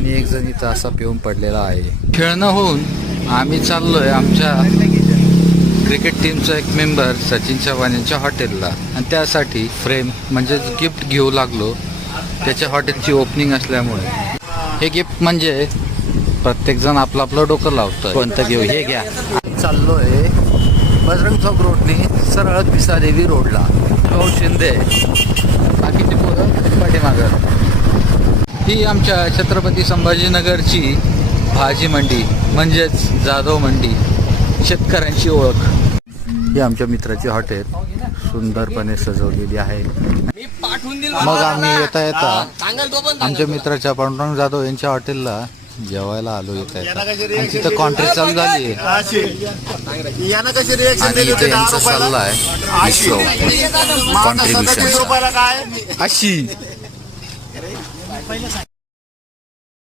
आणि एक जण इथं असा पिऊन पडलेला आहे. खेळणं होऊन आम्ही चाललोय आमच्या क्रिकेट टीमचा एक मेंबर सचिन चव्हाण यांच्या हॉटेलला, आणि त्यासाठी फ्रेम म्हणजे गिफ्ट घेऊ लागलो. त्याच्या हॉटेलची ओपनिंग असल्यामुळे हे गिफ्ट म्हणजे प्रत्येकजण आपलं आपलं डोकं लावतं, कोणतं घेऊ हे घ्या. चाललोय बजरंग चौक रोडने सरळ पिसादेवी रोडला. भाऊ शिंदे बाकीचे पोरं पाठीमागं. ही आमच्या छत्रपती संभाजीनगरची भाजी मंडी म्हणजेच जाधव मंडी, शेतकऱ्यांची ओळख. ही आमच्या मित्राची हॉटेल सुंदरपणे सजवलेली आहे. मग आम्ही येता येता आमच्या मित्राच्या पांडुरंग जाधव यांच्या हॉटेलला जेवायला आलो. येता तिथं कॉन्ट्रॅक्ट चालू झाली आहे आणि इथे यांचं चाललं आहे कॉन्ट्रीब्युशन अशी.